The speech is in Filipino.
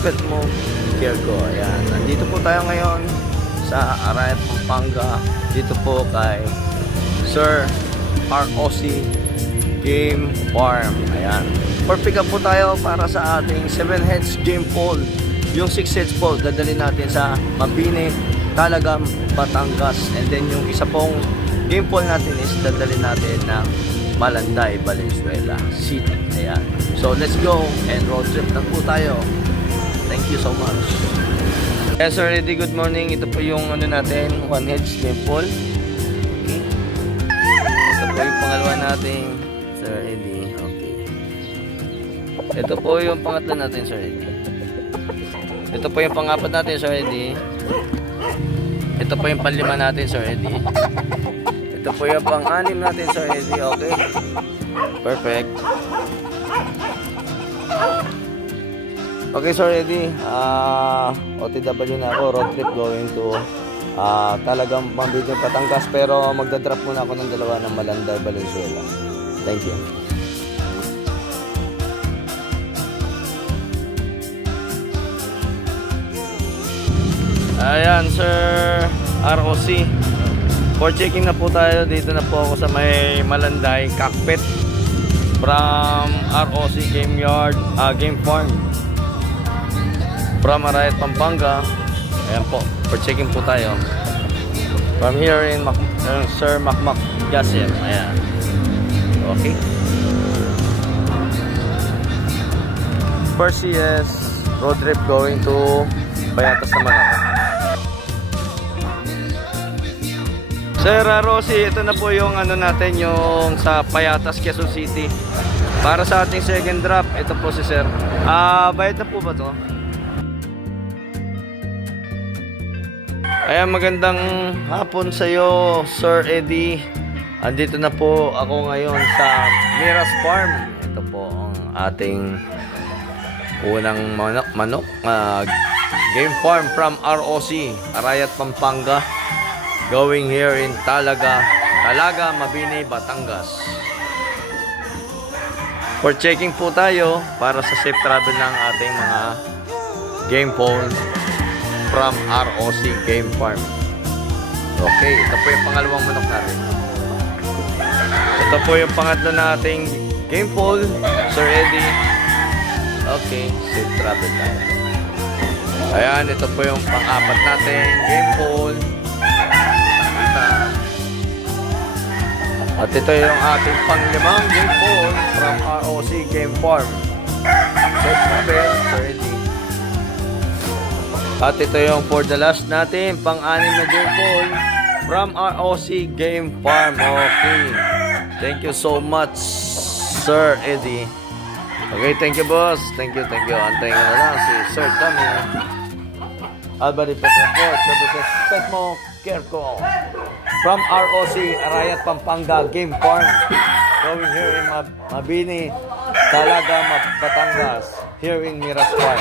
Petmo Kierko. Ayan, nandito po tayo ngayon sa Arayat, Pampanga. Dito po kay Sir ROC Game Farm. Ayan, for pick up po tayo para sa ating 7 heads game pole. Yung 6 heads po dadalhin natin sa Mabini, Talagam, Batangas. And then yung isa pong game pole natin is dadalhin natin ng Malanday, Valenzuela City. Ayan. So let's go and road trip na po tayo. Thank you so much. Yes, sir, ready. Good morning. Ito po yung ano natin, 1 heads game pole. Okay. Ito po yung pangalawa natin, Sir Eddie. Okay. Ito po yung pangatlo natin, Sir Eddie. Ito po yung pangapat natin, Sir Eddie. Ito po yung panlima natin, Sir Eddie. Ito po yung pang-anim natin, Sir Eddie. Okay. Perfect. Okay, Sir Eddie. OTW na ako. Road trip going to Talagang Mabini, Batangas. Pero magdadrop muna ako ng dalawa ng Malanday, Valenzuela. Thank you. Ayan, Sir ROC. For checking na po tayo. Dito na po ako sa may Malanday cockpit from ROC Game Farm from Arayat, Pampanga. Ayan po, for checking po tayo from here in Sir Makmak Gasem. Ayan. Okay. First CS road trip going to Payatas naman ako. Sir Rosie, ito na po yung ano natin, yung sa Payatas, Quezon City. Para sa ating second drop, ito po si Sir. Bayad na po ba to? Ayan, magandang hapon sa iyo, Sir Eddie. Andito na po ako ngayon sa Miras Farm. Ito po ang ating unang manok game farm from ROC, Arayat, Pampanga. Going here in Talaga, Mabini, Batangas. For checking po tayo para sa safe travel ng ating mga game pole from ROC Game Farm. Okay, ito po yung pangalawang manok natin. Ito po yung pangatlo nating game pole, Sir Eddie. Okay, safe travel tayo. Ayan, ito po yung pang-apat nating game pole. At ito yung ating pang-limang game pole from ROC Game Farm. Safe travel, Sir Eddie. At ito yung for the last natin, pang-anim na game pole from ROC Game Farm. Okay. Thank you so much, Sir Eddie. Okay, thank you, boss. Thank you. Antayin na lang si Sir Tommy. Albany Petransport Services Petmo Kierko from ROC Arayat, Pampanga Game Farm. Going here in Mabini, Talaga, Batangas. Here in Miras Farm.